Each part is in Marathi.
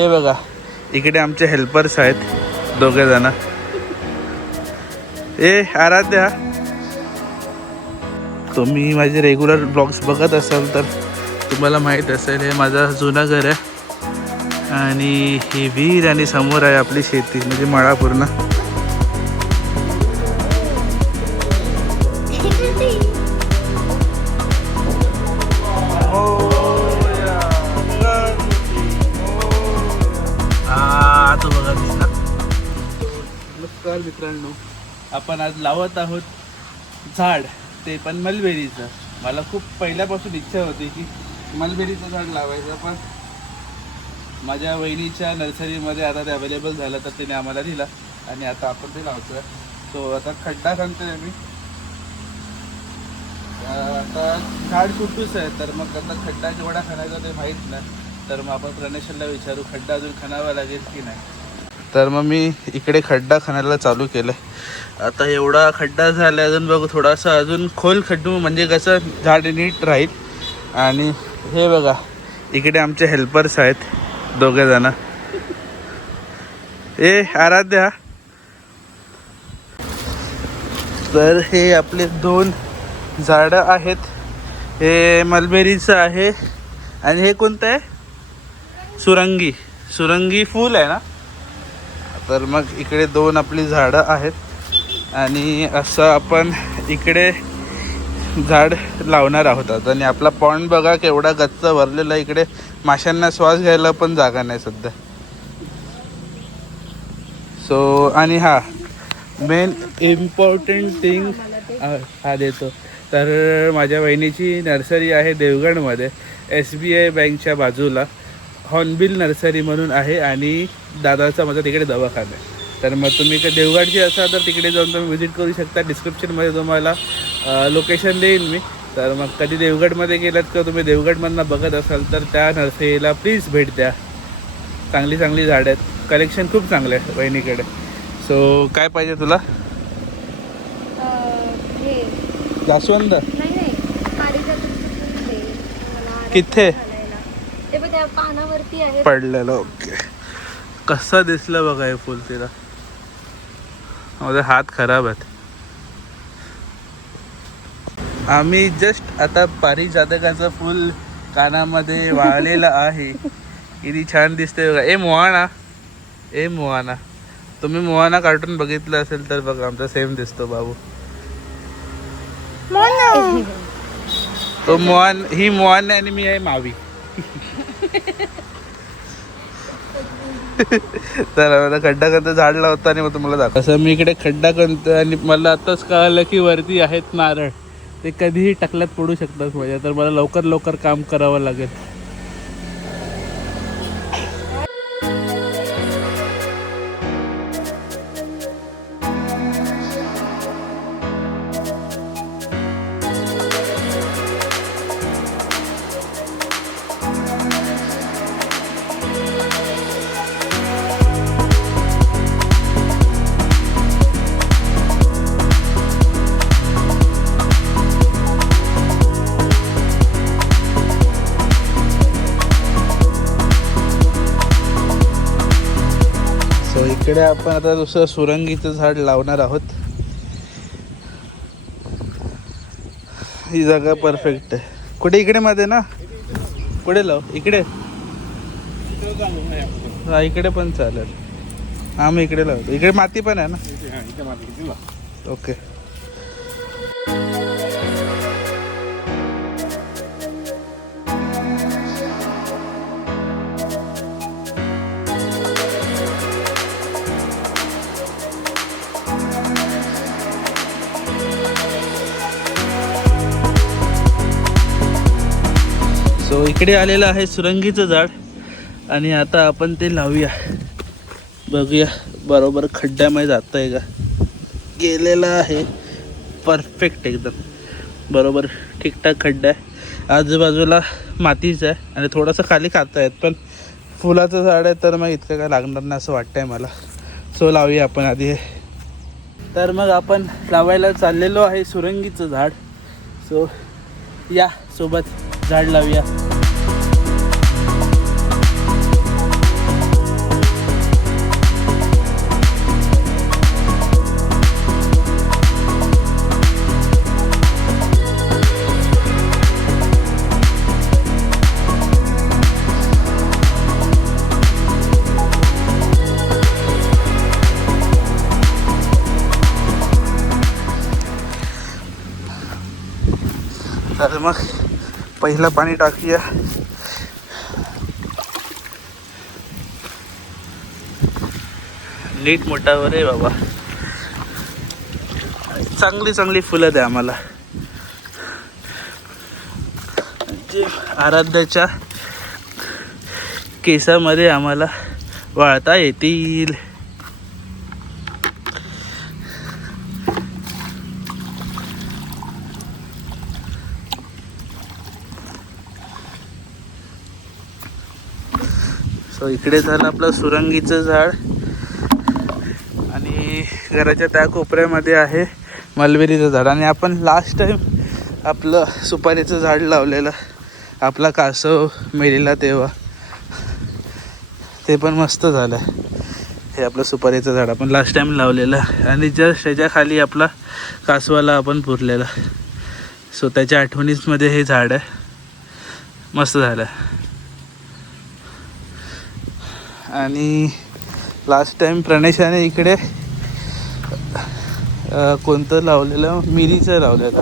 हे बघा इकडे आमचे हेल्पर्स आहेत दोघे जण. आराध्या, तुम्ही माझे रेग्युलर ब्लॉग्स बघत असाल तर तुम्हाला माहीत असेल हे माझं जुनं घर आहे आणि ही विहीर आणि समोर आहे आपली शेती म्हणजे मळा पूर्ण. तो बघा दिसला. नमस्कार मित्रांनो, आपण आज लावत आहोत झाड, ते पण मलबेरीचं. मला खूप पहिल्यापासून इच्छा होती की मलबेरीचं झाड लावायचं, पण माझ्या वहिनीच्या नर्सरीमध्ये आता ते अवेलेबल झालं तर तिने आम्हाला दिला आणि आता आपण ते लावतोय. सो आता खड्डा खणतोय मी. आता झाड छोटूच आहे तर मग आता खड्डा केवढा खणायचा ते माहीत नाही, तर मग आपण प्रणेशला विचारू खड्डा अजून खणावा लागेल की नाही. तर मग मी इकडे खड्डा खणायला चालू केलं. आता एवढा खड्डा झाला, अजून बघू थोडासा अजून खोल खड्डू म्हणजे कसं झाड नीट राहील. आणि हे बघा इकडे आमचे हेल्पर्स आहेत दोघे जण. आराध्या, तर हे आपले 2 झाडं आहेत. हे मलबेरीचं आहे आणि हे कोणतं आहे, सुरंगी फूल आहे ना. तर मग इकडे 2 आपली झाडं आहेत आणि असं आपण इकडे झाड लावणार आहोत. आणि आपला पॉन्ड बघा केवढा गच्च भरलेला आहे. इकडे माशांना श्वास घ्यायला पण जागा नाही सध्या. सो आणि मेन इम्पॉर्टंट थिंग देतो. तर माझ्या वहिनीची नर्सरी आहे देवगडमध्ये, SBI बँकच्या बाजूला. हॉर्नबिल नर्सरी म्हणून आहे आणि दादाचा माझा तिकडे दवाखाना आहे. तर मग तुम्ही इकडे देवगडचे असाल तर तिकडे जाऊन तुम्ही व्हिजिट करू शकता. डिस्क्रिप्शनमध्ये तुम्हाला लोकेशन देईन मी. तर मग कधी देवगडमध्ये गेलात किंवा तुम्ही देवगडमधनं बघत असाल तर त्या नर्सरीला प्लीज भेट द्या. चांगली झाडं आहेत, कलेक्शन खूप चांगलं आहे वहिनीकडे. सो काय पाहिजे तुला? जास्वंद किथे पानावरती आहे पडलेलं. ओके, कसं दिसलं बघा हे फुल. तिला माझे हात खराब आहेत. आम्ही जस्ट आता पारिजातकाचं फुल कानामध्ये वाळलेलं आहे. किती छान दिसते बघा. मोहाना तुम्ही मोहाना कार्टून बघितलं असेल तर बघा आमचा सेम दिसतो बाबू. तो ही मोहान आणि मी आहे मावी. चला आता खड्डा खणतो, झाड लावतो आणि मग तुम्हाला दाखव. असं मी इकडे खड्डा खणतो आणि मला आताच कळालं की वरती आहेत नारळ. ते कधीही टकल्यात पडू शकतात माझ्या, तर मला लवकर काम करावं लागेल. इकडे आपण आता दुसरं सुरंगीचं झाड लावणार आहोत. ही जागा परफेक्ट आहे. कुठे? इकडे मध्ये ना, पुढे लाव. इकडे इकडे पण चालेल. आम्ही इकडे लावतो. इकडे माती पण आहे ना. ओके. सो इकडे आलेलं आहे सुरंगीचं झाड आणि आता आपण ते लावूया. बघूया बरोबर खड्ड्यामध्ये जात आहे का. गेलेला आहे परफेक्ट एकदम बरोबर ठीकठाक खड्डा आहे. आजूबाजूला मातीच आहे आणि थोडंसं खाली खाता आहेत, पण फुलाचं झाड आहे तर मग इतकं काय लागणार नाही असं वाटतंय मला. सो लावूया आपण आधी. तर मग आपण लावायला चाललेलो आहे सुरंगीचं झाड. सो या सोबत झाड लावूया. तर मग पहिलं पाणी टाकूया. नीट मोठावर आहे बाबा. चांगली चांगली फुलं द्या आम्हाला, जे आराध्याच्या केसामध्ये आम्हाला वाळता येतील. सो इकडे झालं आपलं सुरंगीचं झाड आणि घराच्या त्या कोपऱ्यामध्ये आहे मलबेरीचं झाड. आणि आपण लास्ट टाइम आपलं सुपारीचं झाड लावलेलं, आपला कासव मेलेला तेव्हा, ते पण मस्त झालं. हे आपलं सुपारीचं झाड आपण लास्ट टाइम लावलेलं आणि जस्ट त्याच्या खाली आपला कासवाला आपण पुरलेला. सो त्याच्या आठवणीमध्ये हे झाड आहे, मस्त झालं. आणि लास्ट टाइम प्रणेशाने इकडे कोणतं लावलेलं, मिरीचं लावलेलं,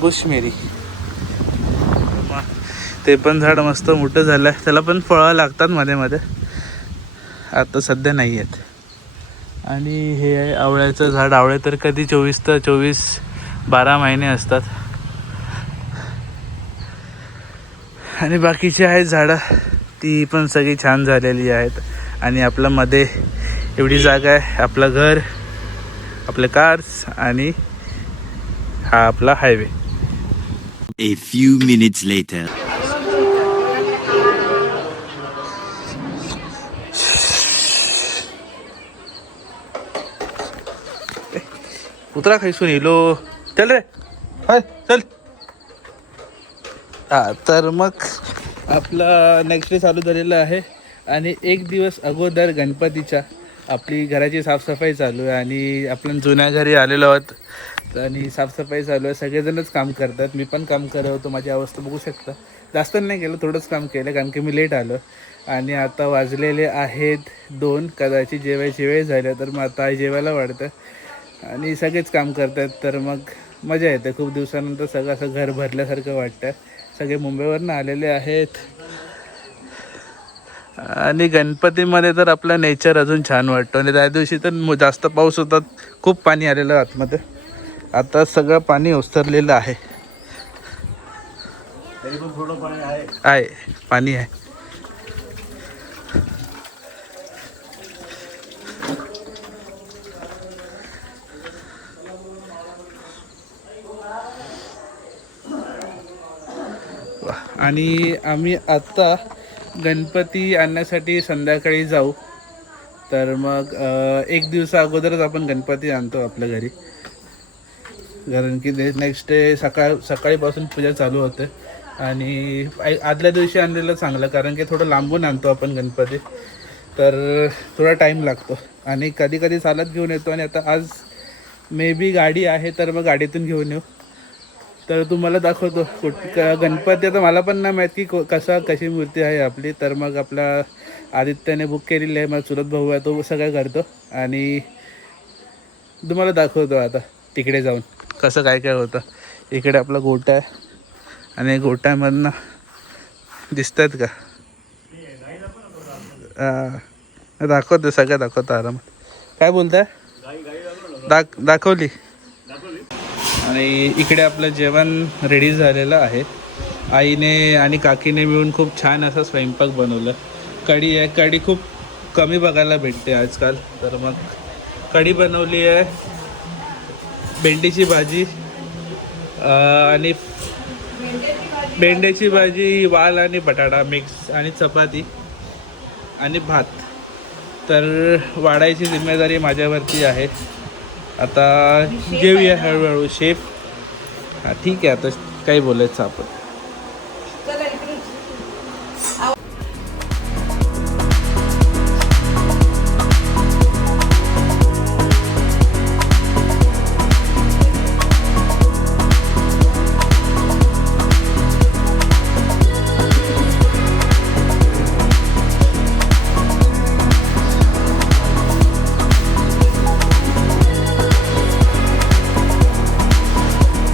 बुश मिरी. ते पण झाड मस्त मोठं झालं आहे. त्याला पण फळं लागतात मध्ये मध्ये, आता सध्या नाही आहेत. आणि हे आहे आवळ्याचं झाड. आवळे तर कधी 12 महिने असतात. आणि बाकीची आहेत झाडं, ती पण सगळी छान झालेली आहेत. आणि आपल्या मध्ये एवढी जागा आहे, आपलं घर, आपले कार्स आणि हा आपला highway. A few minutes later. उतरा खायसून येलो, चल रे, हाय चल. हा तर मग आपला नेक्स्ट डे चालू झालेला आहे. आणि एक दिवस अगोदर गणपतीच्या आपली घराची साफसफाई चालू आहे. आणि आपण जुन्या घरी आलेलो आहोत आणि साफसफाई चालू आहे. सगळेजणच काम करतात, मी पण काम करत होतो. माझी अवस्था बघू शकता. जास्त नाही केलं, थोडंच काम केलं कारण की मी लेट आलो. आणि आता वाजलेले आहेत 2, कदाचित जेवायची वेळ झाली. तर मग आता जेवायला वाढतं आणि सगळेच काम करतात. तर मग मजा येते. खूप दिवसानंतर सगळं असं घर भरल्यासारखं वाटतं. सगळे मुंबईवरनं आलेले आहेत. आणि गणपतीमध्ये तर आपला नेचर अजून छान वाटतो. आणि त्या दिवशी तर जास्त पाऊस होता, खूप पाणी आलेलं आतमध्ये. आता सगळं पाणी ओसरलेलं आहे. आहे पाणी आहे. आणि आम्ही आत्ता गणपती आणण्यासाठी संध्याकाळी जाऊ. तर मग एक दिवसा अगोदरच आपण गणपती आणतो आपल्या घरी, कारण की नेक्स्ट डे सकाळीपासून पूजा चालू होते. आणि आदल्या दिवशी आणलेलं चांगलं, कारण की थोडं लांबून आणतो आपण गणपती, तर थोडा टाईम लागतो. आणि कधी कधी चालत घेऊन येतो. आणि आता आज मे बी गाडी आहे, तर मग गाडीतून घेऊन येऊ. तर तुम्हाला दाखवतो गणपती. आता मला पण नाही माहिती कशी मूर्ती आहे आपली. तर मग आपला आदित्याने बुक केलेली आहे, मग चुलत भाऊ आहे, तो सगळं करतो. आणि तुम्हाला दाखवतो आता तिकडे जाऊन कसं काय काय होतं. इकडे आपला गोटा आहे आणि गोट्यामधनं दिसतात का, दाखवतो सगळं दाखवतो आरामात. काय बोलताय, दाखवली. आणि इकडे आपलं जेवण रेडी झालेलं आहे. आईने आणि काकीने मिळून खूप छान असा स्वयंपाक बनवलं. कढी आहे, कढी खूप कमी बघायला भेटते आजकाल. तर मग कढी बनवली आहे, भेंडीची भाजी आणि भेंड्याची भाजी, वाल आणि बटाटा मिक्स, आणि चपाती आणि भात. तर वाढायची जिम्मेदारी माझ्यावरती आहे. आता जेवूया हळूहळू. शेफ ठीक आहे, आता काही बोलायचं आपण.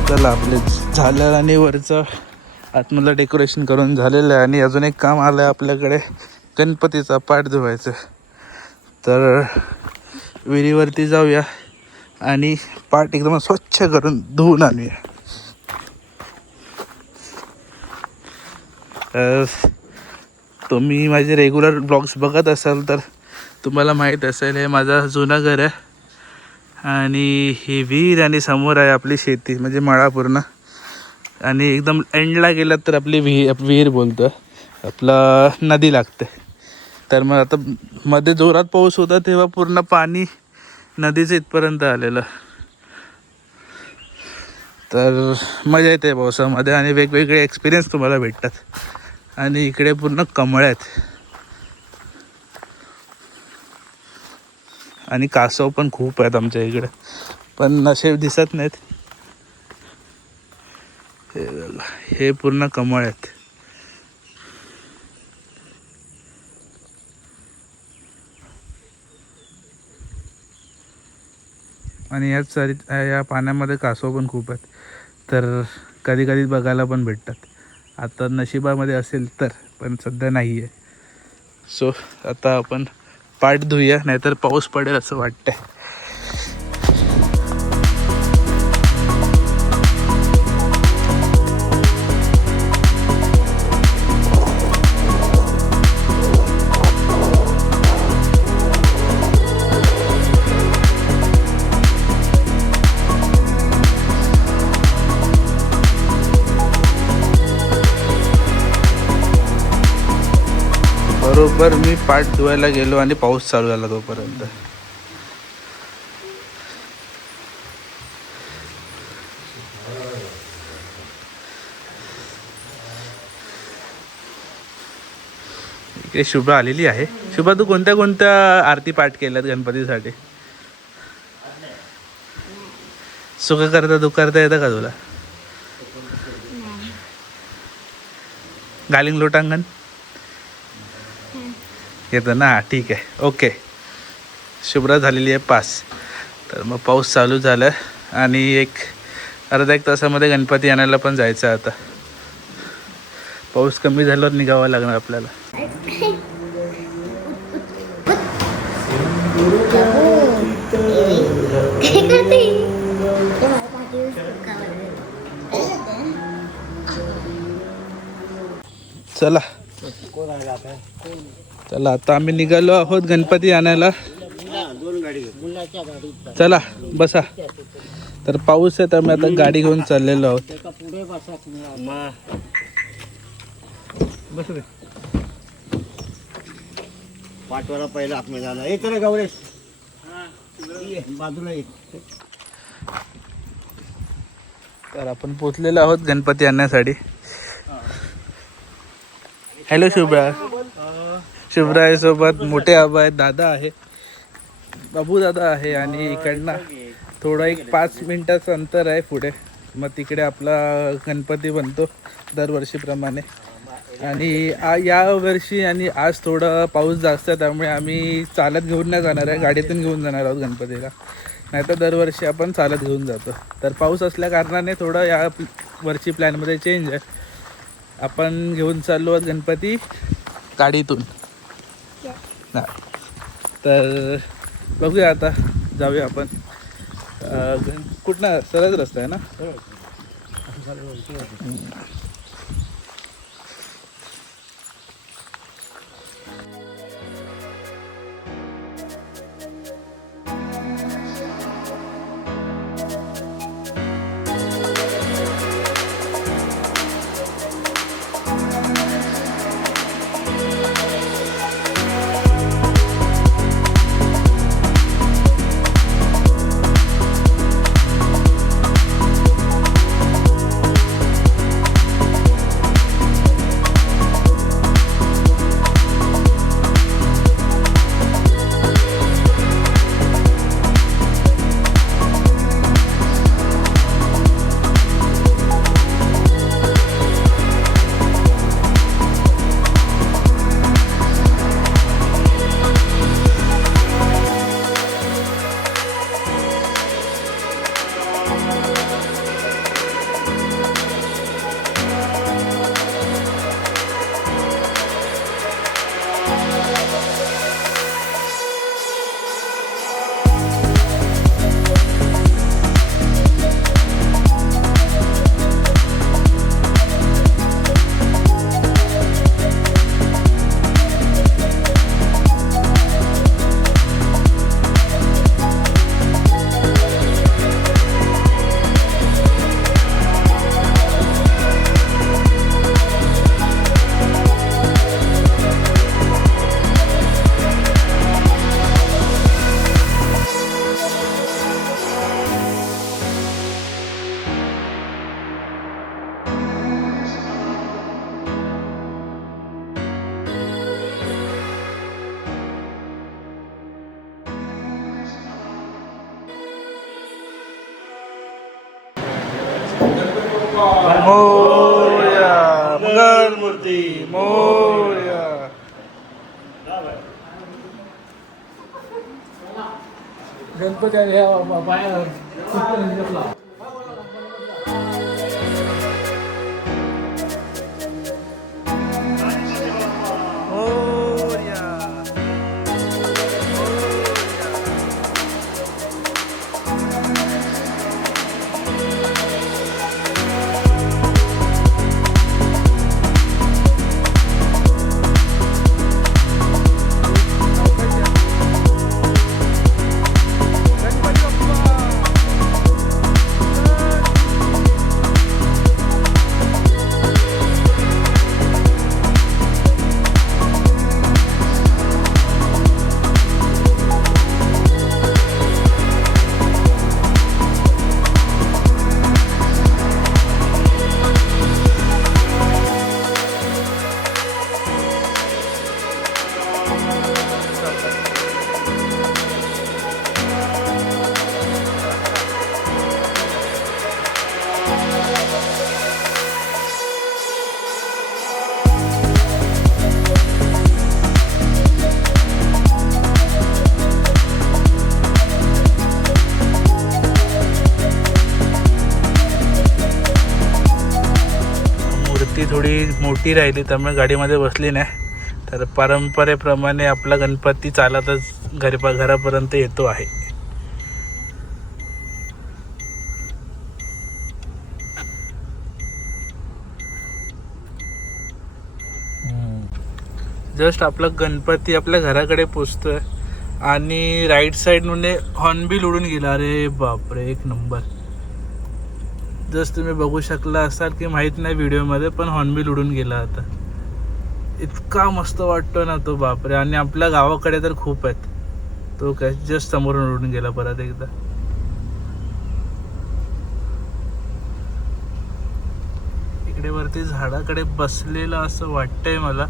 चला आपले झालं आणि वरचं आतमधलं डेकोरेशन करून झालेलं आहे. आणि अजून एक काम आलं आहे आपल्याकडे, गणपतीचा पाट धुवायचं. तर विहिरीवरती जाऊया आणि पाट एकदम स्वच्छ करून धुवून आणूया. तुम्ही माझे रेग्युलर ब्लॉग्स बघत असाल तर तुम्हाला माहीत असेल, हे माझं जुनं घर आहे आणि ही विहीर आणि समोर आहे आपली शेती म्हणजे मळा पूर्ण. आणि एकदम एंडला गेलात तर आपली विहीर बोलतो, आपला नदी लागते. तर मग आता मध्ये जोरात पाऊस होता तेव्हा पूर्ण पाणी नदीचं इथपर्यंत आलेलं. तर मजा येते पावसामध्ये आणि वेगवेगळे एक्सपिरियन्स तुम्हाला भेटतात. आणि इकडे पूर्ण कमळं आहेत आणि कासव पण खूप आहेत आमच्या इकडे, पण नसे दिसत नाहीत. हे पूर्ण कमळ आहेत. आणि या पाण्यामध्ये कासव पण खूप आहेत. तर कधी कधी बघायला पण भेटतात. आता नशिबामध्ये असेल तर, पण सध्या नाही आहे. सो आता आपण पाट धुऊया, नाहीतर पाऊस पडेल असं वाटतंय. बरोबर मी पाट धुवायला गेलो आणि पाऊस चालू झाला तोपर्यंत. इकडे शुभा आलेली आहे. शुभा, तू कोणत्या कोणत्या आरती पाठ केल्यात गणपतीसाठी? सुख करता दुःख करता येतं का तुला? गालिंग लोटांगण येतं ना? ठीक आहे, ओके. शुभ्रा झालेली आहे पास. तर मग पाऊस चालू झाला आणि अर्धा एक तासामध्ये गणपती आणायला पण जायचं आता. पाऊस कमी झाल्यावर निघावं लागणार आपल्याला. चला चला, आता आम्ही निघालो आहोत गणपती आणायला. चला बसा. तर पाऊस आहे तर मी आता गाडी घेऊन चाललेलो आहोत. पाठवायला पहिला आत जाणार. एक रे गौरेश बाजूला एक. तर आपण पोचलेलो आहोत गणपती आणण्यासाठी. हॅलो शुभ्रा. शुभ्रा आहे सोबत, मोठे आबा आहेत, दादा आहे, बाबू दादा आहे. आणि इकडनं थोडं एक 5 मिनिटाचं अंतर आहे पुढे. मग तिकडे आपला गणपती बनतो दरवर्षीप्रमाणे. आणि या वर्षी आणि आज थोडं पाऊस जास्त आहे त्यामुळे आम्ही चालत घेऊन नाही जाणार आहे, गाडीतून घेऊन जाणार आहोत गणपतीला. नाहीतर दरवर्षी आपण चालत घेऊन जातो. तर पाऊस असल्या कारणाने थोडं या वर्षी प्लॅनमध्ये चेंज आहे. आपण घेऊन चाललो आहोत गणपती गाडीतून. तर बघूया आता, जाऊया आपण. कुठनं सरळ रस्ता आहे ना? मोरया मंगलमूर्ती मोरया. गणपती आणि ह्या बाया मोरया. मूर्ती थोडी मोठी राहिली त्यामुळे गाडीमध्ये बसली नाही. तर परंपरेप्रमाणे आपला गणपती चालतच घरापर्यंत येतो आहे. जस्ट आपला गणपती आपल्या घराकडे पोचतोय आणि राईट साईडने हॉर्नबिल उडून गेला. अरे बापरे, एक नंबर. जस्ट तुम्ही बघू शकला असाल की माहीत नाही व्हिडिओमध्ये, पण हॉर्नबिल उडून गेला आता. इतका मस्त वाटतो ना तो, बापरे. आणि आपल्या गावाकडे तर खूप आहेत. तो काय जस्ट समोरून उडून गेला परत एकदा. इकडे वरती झाडाकडे बसलेला असं वाटतंय मला.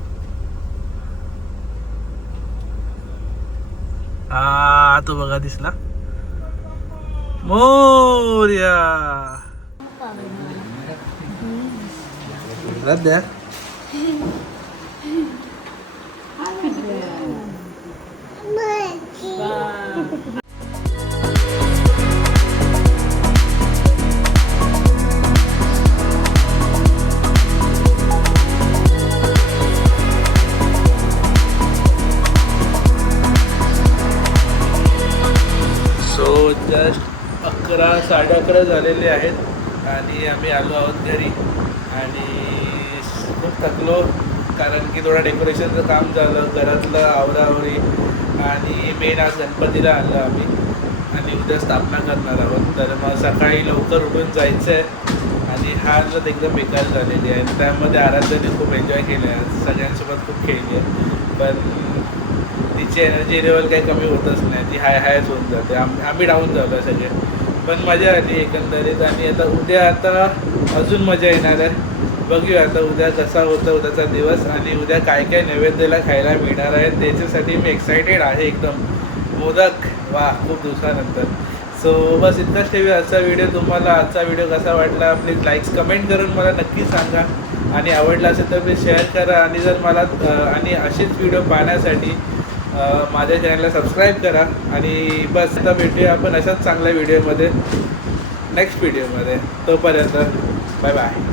तो बघा दिसला मोरया. द्या जस्ट 11-11:30 झालेले आहेत आणि आम्ही आलो आहोत घरी. आणि खूप थकलो कारण की थोडं डेकोरेशनचं काम झालं, घरातलं आवरावरी. आणि मेन आज गणपतीला आलो आम्ही आणि उद्या स्थापना करणार आहोत. तर मग सकाळी लवकर उठून जायचं आहे. आणि हा हालत एकदम बेकार झालेली आहे. त्यामध्ये आराध्याने खूप एन्जॉय केलं आहे, सगळ्यांसोबत खूप खेळली आहे. पण तिची एनर्जी लेवल काही कमी होतच नाही, ती हायच होऊन जाते. आम्ही डाऊन झालो आहे सगळे. पण मजा आली एकंदरीत. आणि आता अजून मजा येणार आहे. बघूया आता उद्या कसा होता उद्याचा दिवस आणि उद्या काय काय नैवेद्याला खायला मिळणार आहे त्याच्यासाठी मी एक्सायटेड आहे एकदम. मोदक, वा, खूप दिवसानंतर. सो बस इतकाच ठेवूया आजचा व्हिडिओ. तुम्हाला आजचा व्हिडिओ कसा वाटला प्लीज लाईक्स कमेंट करून मला नक्की सांगा. आणि आवडला असेल तर प्लीज शेअर करा. आणि जर मला आणि असेच व्हिडिओ पाहण्यासाठी माझ्या चॅनलला सबस्क्राईब करा. आणि बस आता भेटूया आपण अशाच चांगल्या व्हिडिओमध्ये नेक्स्ट व्हिडिओमध्ये. तोपर्यंत बाय बाय.